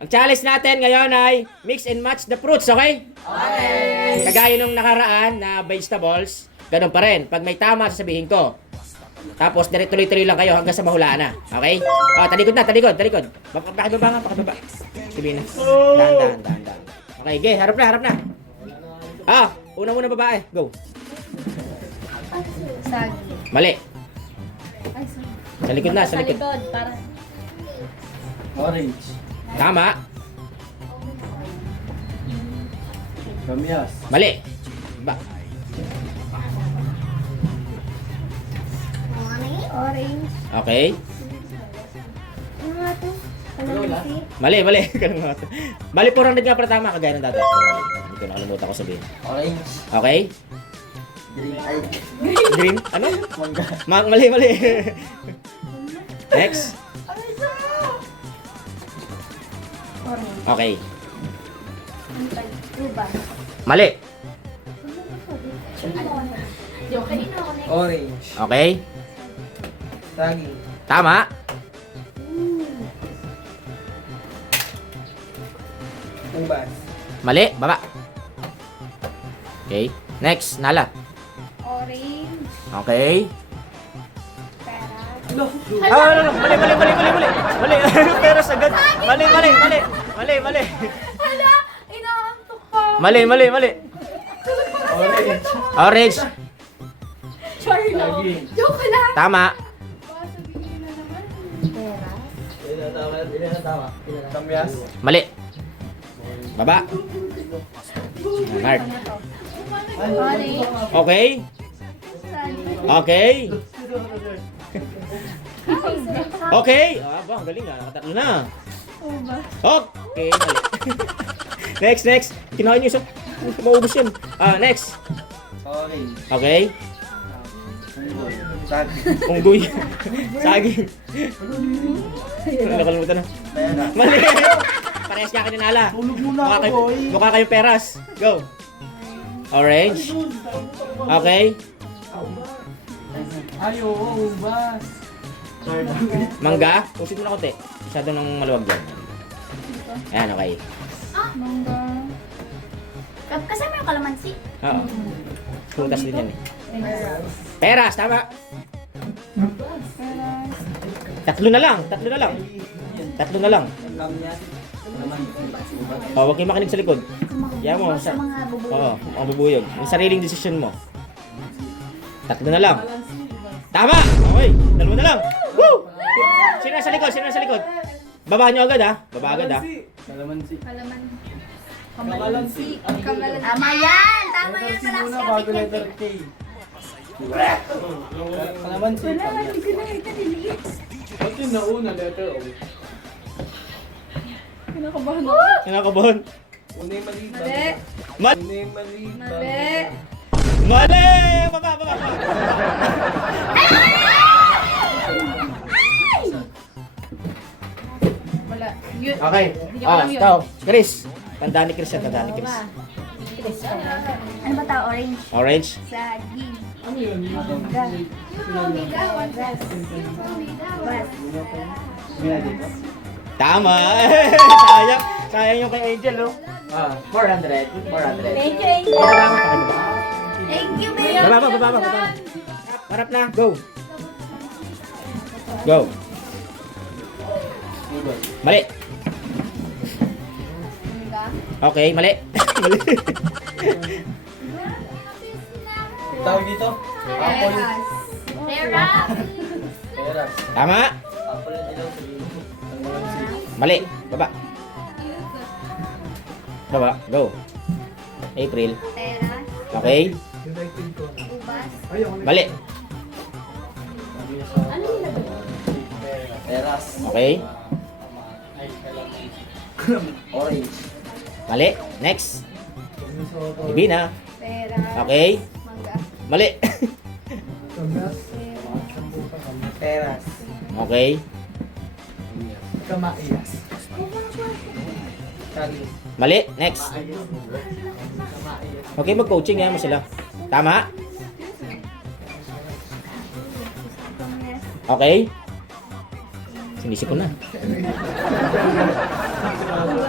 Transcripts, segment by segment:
Ang challenge natin ngayon ay mix and match the fruits, okay? Okay! Kagaya nung nakaraan na vegetables, ganun pa rin. Pag may tama, sasabihin ko. Tapos, tuloy-tuloy lang kayo hanggang sa mahulaan na. Okay? Oh, talikod na, talikod. Pakibaba nga, pakibaba. Sabihin na. Dahan. Okay, okay, harap na. Ah, una babae. Go. Sagi. Mali. Ay, sorry. Sa likod na, sa likod. Para. Orange. Tama. Kamyas. Mali. Ba. Orange. Okay. Ano nga to? Kalamansi. Mali. Mali 400 nga para tama, kagaya ng dati. Hindi ko nakalimutan ko sabihin. Orange. Okay? Green. Ay. Green? Ano? Mangga. Mali. Next. Orange. Okay. Uba. Mali. Orange. Okay. Saging. Tama. Ubas. Mali. Baba. Okay. Next. Nala. Orange. Okay. Pera. No. Mali. Pero sagad. Mali. Hala! Inaantok pa! Mali. Orange. Orange. Charlo! Saging. Joke lang! Tama. Sabihin na naman. Pera. Ilan na tama? Kamyas. Mali. Baba. Mark. Orange. Okay. Okay. Okay. Ba, ang galing ah. Nakatatlo na. Uba. Okay. Mali. Next. Kinain niyo isa. Maubos yun. Next. Orange. Okay. Saging. Unggoy. Saging. Nakalimutan na. Pera. Mali. Parehas niya kininala. Tulog muna ako, boy. Mukha kayong peras. Go. Orange. Okay. Ayo, ubas. Mangga. Pusin mo na konti. Masyado nang maluwag dyan. Ayan, okay. Mangga. Kasama yung kalamansi. Oo. Prutas din yan eh. Peras. Peras, tama. Peras. Tatlo na lang. Kamyas. Huwag kayong makinig sa likod. Yan mo. Sa mga bubuyog. Oo, ang bubuyog. Ang sariling desisyon mo. Tatlo na lang. Tama! Okay, dalawa na lang. Woo! Sino nasa likod? Baba nyo agad ha. Baba agad ha. Kalamansi. Kamalansi. Tama yan! Tama yan! Malakas Muna ka bago tignan letter K. Kalamansi. Wala, hindi ko nakita niliit. Ba't yung nauna letter O? Kinakabahan ako. Kinakabahan. Una yung mali. Mali. Una yung mali. Mali. Mali! Baba! Wala. Yun. Okay. Bigyan ko lang yun. Ikaw. Chris. Tandaan ni Chris yan. Ano ba tao? Orange. Orange. Saging. Ano yun? Mangga. Bas. Tama! Sayang yung kay Angel, oh. 400. Thank you, Angel. Thank you, Mayor. Baba. Harap na. Go. Mali. Mangga. Okay, mali. Mali. Tawag dito? Apple. Peras. Peras. Tama. Apple yung ilaw sa dito. Kalamansi. Mali. Baba. Go. April. Peras. Okay. Ubas. Mali. Ano nilagay? Peras. Okay. Orange. Mali. Next. Ibina. Peras. Okay. Mangga. Mali. Peras. Okay. Kamais. Saging. Mali. Next. Okay, mag-coaching yan mo sila. Tama. Okay. Sinisip ko na.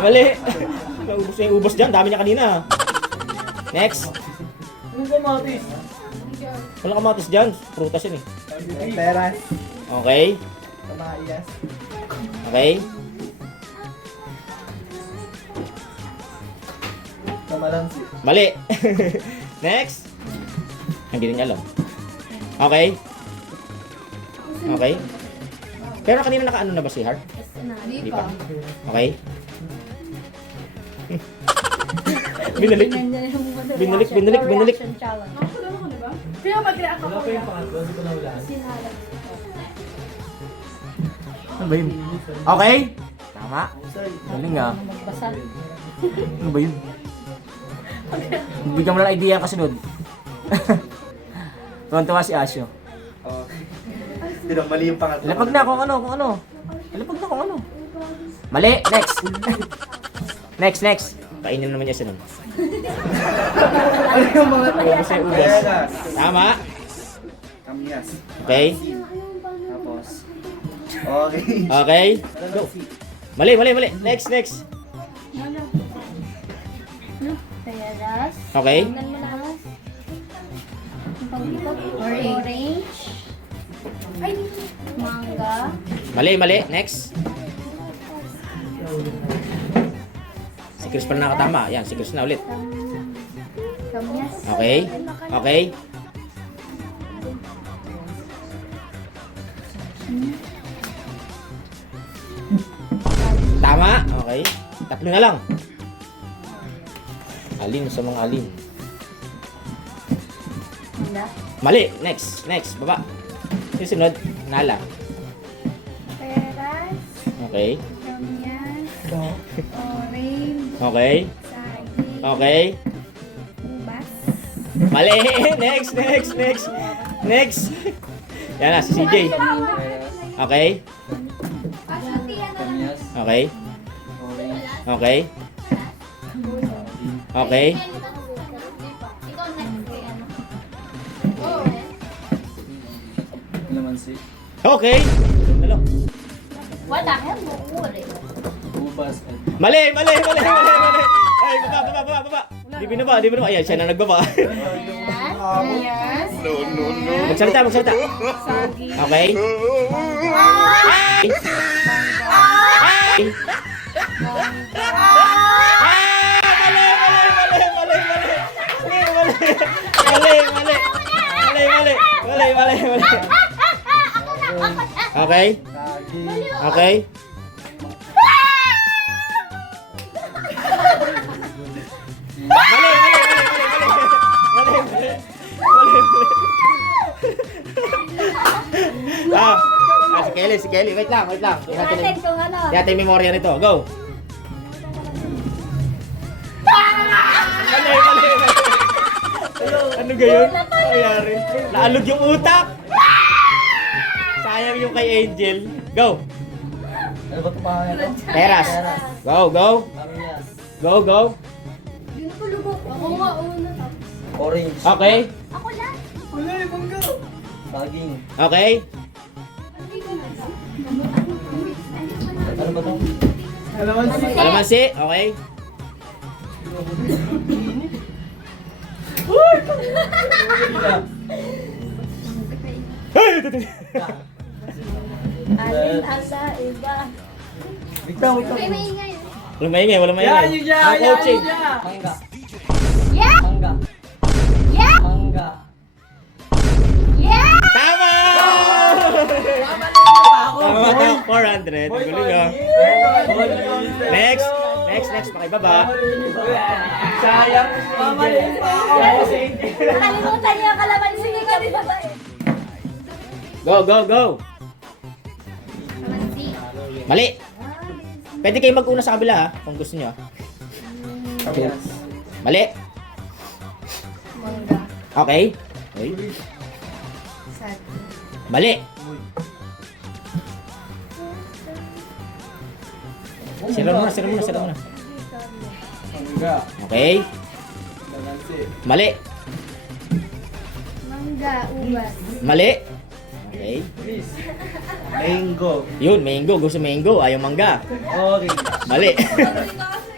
Mali. Naubos na yung ubos dyan. Dami niya kanina. Next. Ano ba matis? Walang kamatis dyan. Prutas yun eh. Peras. Okay. Kamayas. Okay. Kamalansi. Mali. Next. Hindi rin niya alam. Okay. Okay. Pero kanina nakaano na ba si Heart? Hindi pa. Okay. Binalik. Binalik. Pero mag-react ako. pangatlo? Hindi ko nawala. Ano ba yun? Okay. Tama. Galing ah. Ano ba yun? Bigyan mo lang idea ang kasunod. Tuwan-tuwa si Asyo. Oh. Pero mali yung pangatlo. Lapag na kung ano. Lapag na kung ano. Mali. Next. Next. Kainin naman niya siya nun. Ano yung mga Ubus na yung ubos. Peras. Tama. Kamyas. Okay. Tapos. Okay. Okay. Go. Mali. Next. Peras. Okay. Orange. Ay, manga. Mali. Next. Si Chris pala nakatama. Yan, si Chris na ulit. Kamyas. Okay. Tama. Okay. Tatlo na lang. Alin sa mga alin. Wala. Mali. Next. Baba. Susunod. Nala. Peras. Okay. Kamyas. Orange. Okay. Saging. Okay. Ubas. Mali. Next. Yan na, si CJ. Okay. Kamyas. Okay. Orange. Okay. Okay. Kalamansi. Okay. Ano? Wala. Uri. Ubas. Mali. Ay, baba. Di binaba. Ayan, siya na nagbaba. Kamyas. Magsalita. Saging. Okay. Ay! Mali. Okay. Saging. Okay. Si Kelly. Wait lang. Natin kung ano. Natin yung memorya nito. Go. Mali. Ano gayon? Ayari. Naalog yung utak. Sayang yung kay Angel. Go. Ano ba ito pangalan? Teras. Go. Kamyas. Go. Yun po lugo. Ako nga una. Orange. Okay. Ako lang. Wala yung mangga. Saging. Okay. Ano ba ito? Kalamansi. Kalamansi. Okay. Alin ala iba. Wait lang. Okay, maingay. Walang maingay. No coaching. Mangga. Yeah! Mangga. Yeah! Mangga. Yeah! Tama! Tama ka. 400. Galing ah. Next. Pakibaba. Sayang. Mamali pa ako. Nakalimutan niyo ang kalamansi ni Gabi babae. Go. Kalamansi. Mali. Pwede kayo mag-una sa kabila ha, kung gusto nyo. Kamyas. Mali. Mangga. Okay. Saging. Mali. Sira muna. Mangga. Okay. Kalamansi. Mali. Mangga, ubas. Mali. Okay. Mango. Yun, mango. Gusto mango. Ayaw mangga. Orange. Mali.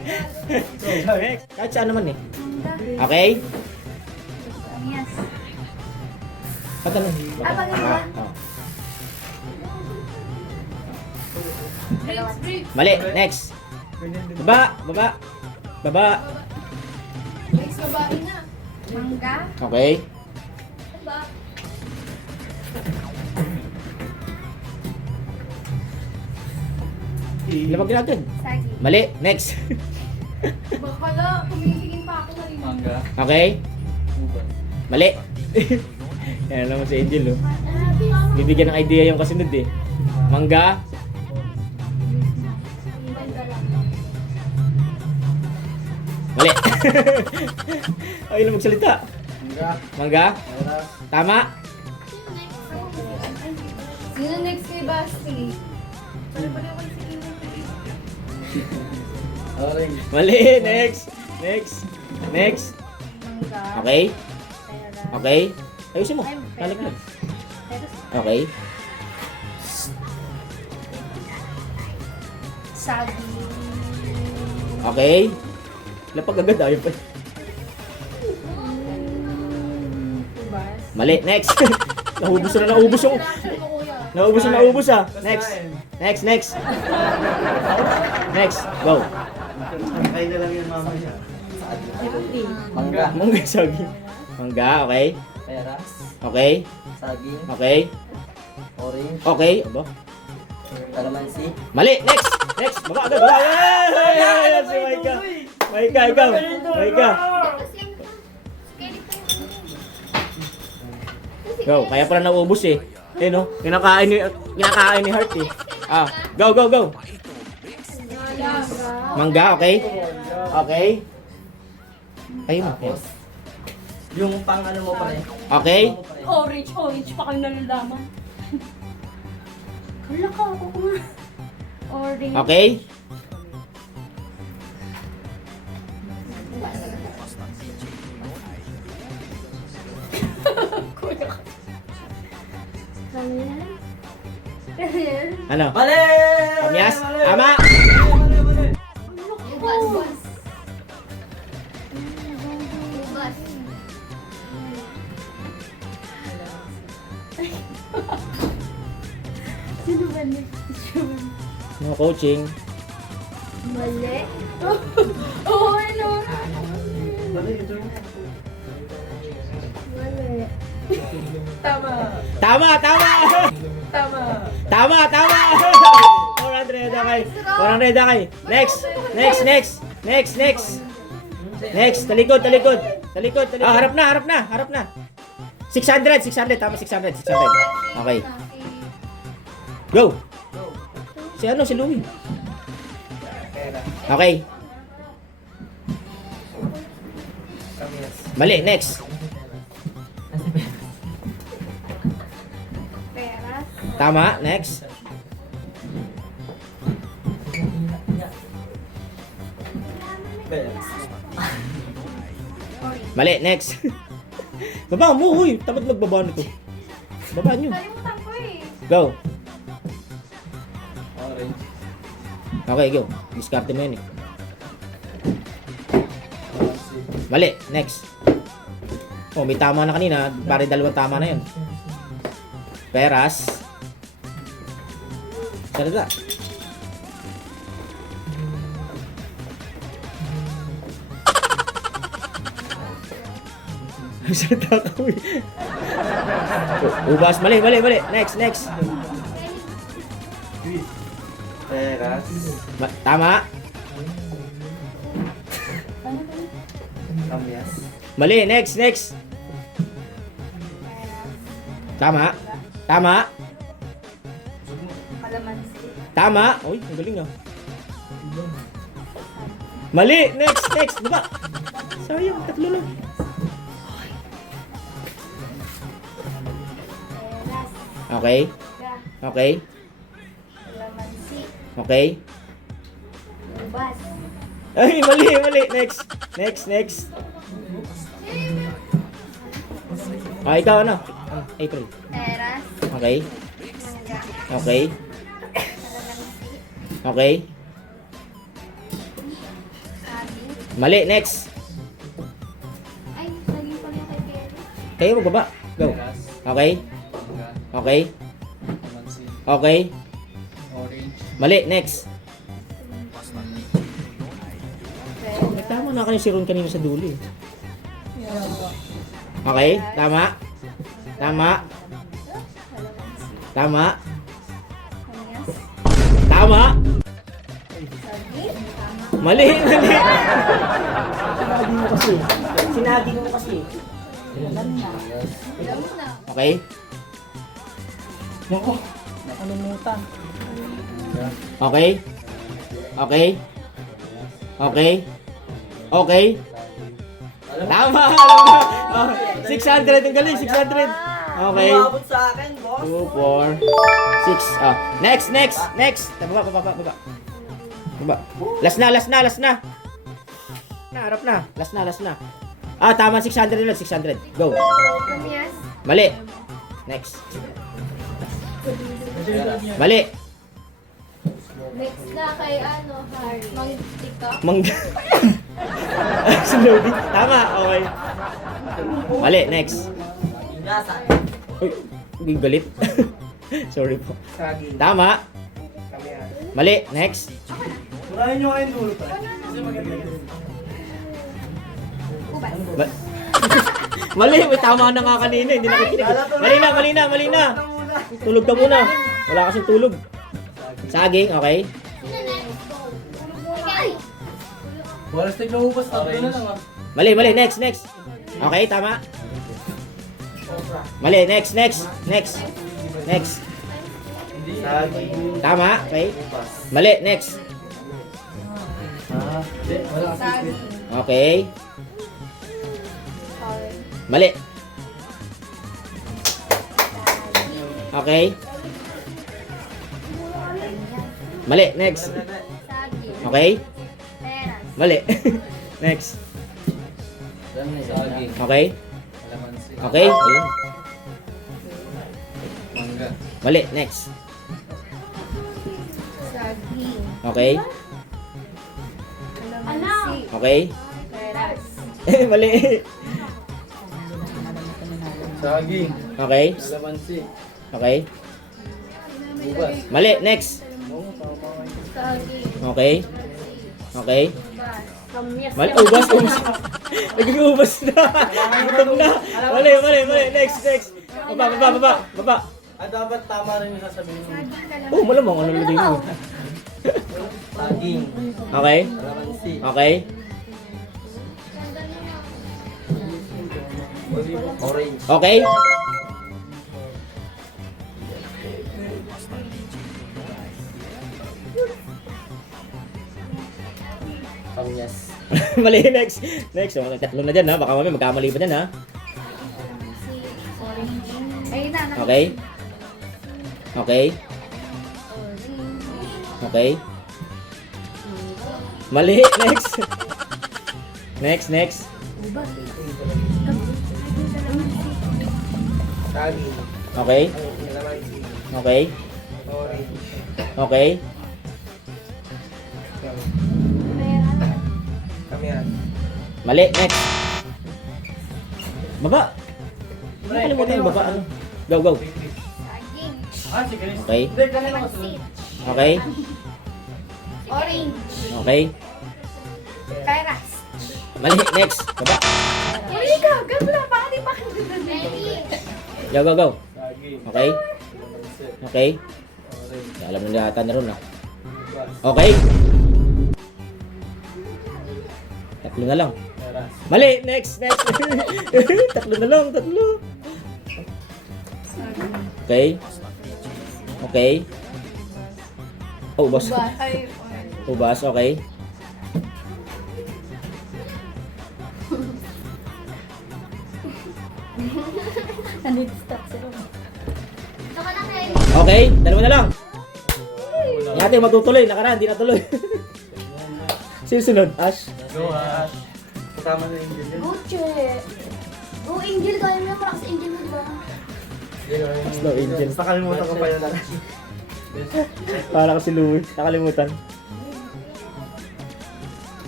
Kahit saan naman eh. Okay? Yes. Pag ano? Pag-iba. Oh. Mali, next. Baba, baba. Baba. Next, babae na. Mangga. Okay. Ba? Labag natin. Sagi. Mali, next. Bakala, kumiligin pa ako na rin. Mangga. Okay. Ubas. Mali. Yan naman si Angel, oh. Bibigyan ng idea yung kasunod eh. Mangga. Mali. Ayaw na magsalita. Mangga. Mangga. Peras. Tama. Sino next kay Basti? Orange. Mali. Next. Next. Next. Mangga. Okay. Pera. Okay. Ayusin mo. Ay, Balik mo. Pero Okay. sagi. Okay. Lapag agad ayaw pa. Ubas. Mali. Next. Naubos na naubos yung... Naubos na naubos ah. Next. Next, next. Next. Go. Kain na lang yan mamaya. Mangga. Mangga saging. Mangga, okay. Peras. Okay. Saging. Okay. Orange. Okay. Aba. Kalamansi. Mali. Next. Next. Baba agad. Baba. Yay! Si Maika. Maika, ikaw. Maika. Go. Kaya pala naubos eh. Eh no. Kinakain ni Heart eh. Ah. Go, go, go. Mangga, okay. Okay. Ayun. Tapos, yung pang ano mo pa rin. Okay. Orange pa kayo nalalaman. Wala ka ako kuma. Orange. Okay. Ano? Mali! Kamyas? Mali! Tama. Mali, mali. Ubas. Ubas. Sino ba next? No coaching. Mali. Oo, ano? Mali, ito yung... Mali. Tama! Tama, tama. Tama! Tama, tama. 400 okay. 400 okay. Next. Next, next. Next, next. Next, talikod, talikod. Talikod, talikod. Ah, harap na, harap na, harap na. 600, 600. Tama, 600, 600. Okay. Go. Si ano, si Louie. Peras. Okay. Kamyas. Mali, next. Peras. Tama, next. Peras. Mali, next. Baba mo, huy. Tapat magbaba nito. Baba nyo. Kalimutan ko eh. Go. Orange. Okay, go. Discard mo yun eh. Kalamansi. Mali, next. Oh, may tama na kanina. Pare dalawang tama na yun. Peras. Salita. Salita ka, uy. Ubas. Mali, mali, mali. Next, next. Peras. Tama. Kamyas. Mali, next, next. Tama. Tama. Kalamansi. Tama. Uy, ang galing ah. Mali, next, next. Baba. Sayang, tatlo lang. Peras. Okay. Ga. Okay. Kalamansi. Okay. Ubas. Ay, mali, mali. Next. Next, next. Ah, ikaw ano? April. Peras. Okay. Mangga. Okay. Kalamansi. Okay. Saging. Mali, next. Ay, lagi pala kay Kevin. Kayo magbaba. Go. Peras. Okay. Mangga. Okay. Kalamansi. Okay. Orange. Mali, next. May tama na kayo si Ron kanina sa dulo eh. Okay, tama. Tama. Tama. Kanyas. Tama. Saging. Tama. Mali, mali. Sinagi mo kasi. Sinagi mo kasi. Alam na. Okay. Nakalimutan. Okay. Okay. Okay. Okay. Tama. Alam mo. Oh, 600 ang galing, 600. Okay. Umabot sa akin, boss. 2, 4, 6. Ah, next, next, next. Baba, baba, baba. Baba. Last na, last na, last na. Harap na. Last na, last na. Ah, tama 600 ulit, 600. Go. Kanyas. Mali. Next. Mali. Next na kay ano, Harry. Mang-tiktok. Mangga. Slowly. Tama, okay. Mali, next. Ingasa. Uy, hindi galit. Sorry po. Saging. Tama. Kamias. Mali, next. Murahin nyo kayo dulo pa. Ubas. Ma- Mali, may tama na nga kanina. Hindi na kikinig. Mali na, mali na, mali na. Tulog ka muna. Wala kasing tulog. Saging, okay. Sino next? Ikaw. Walas tignahupas. Tatlo na lang ah. Mali, mali, next, next. Okay, tama. Mali, next, next, next. Next. Saging. Tama, okay. Mali, next. Hindi, wala kasi. Saging. Okay. Orange. Mali. Okay. Mali, next. Saging. Okay. Peras. Mali. Next. Saging. Okay. Kalamansi. Okay. Ayun. Mangga. Mali, next. Saging. Okay. Kalamansi. Okay. Peras. Mali. Saging. Okay. Kalamansi. Okay. Ubas. Mali, next. Saging. Okay. Okay. Ubas. Kamyas. Mali, ubas, ubas. Naging ubas na. Gutom na. Mali, mali, mali. Next, next. Baba, baba, baba, baba. Ah, dapat tama rin yung sasabihin mo. Saging. Kalamansi. Oh, malamang. Ano lagay mo? Saging. Okay. Kalamansi. Okay. Orange. Okay. Kamias. Mali, next. Next. Oh, tatlo na dyan ha. Baka mami magkamali pa dyan ha. Orange. Ayun na. Okay. Okay. Orange. Okay. Mali, next. Next, next. Ubas. Saging. Okay. Kalamansi. Okay. Orange. Okay. Peras. Kamias. Mali, next. Baba. Nakalimutan yung baba. Ano? Go, go. Saging. Ah, si Chris. Okay. Hindi, kanina ko Pansit. Okay. Orange. Okay. Peras. Mali, next. Baba. Hindi ka. Ganda. Baka di pa kayo. Go, go, go. Saging. Okay. Kalamansi. Okay. Orange. Alam na yata na ron ah. Ubas. Okay. Tatlo na lang. Peras. Mali, next, next. Tatlo na lang, tatlo. Okay. Okay. Oh, ubas. Ubas. Ay, orange. Ubas, okay. Nandito stop sila. Saka na kayo. Okay, dalawa na lang. Yate, matutuloy. Nakaraan, di natuloy. Sino sunod? Ash? Go, Ash. Kasama na yung dyan. Gucci. Go Angel. Kaya mo yung malakas Angel mo, diba? Slow Angel. Nakalimutan ko pa yun. Para kasi Louie. Nakalimutan.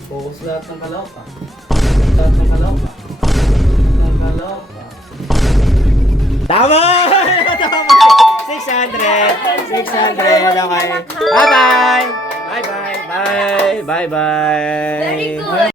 Focus lahat ng kaloka. Lahat ng kaloka. Lahat ng kaloka. Tama! Tama! 600! 600! Okay. Bye-bye! Bye-bye! Bye! Bye-bye! Very good.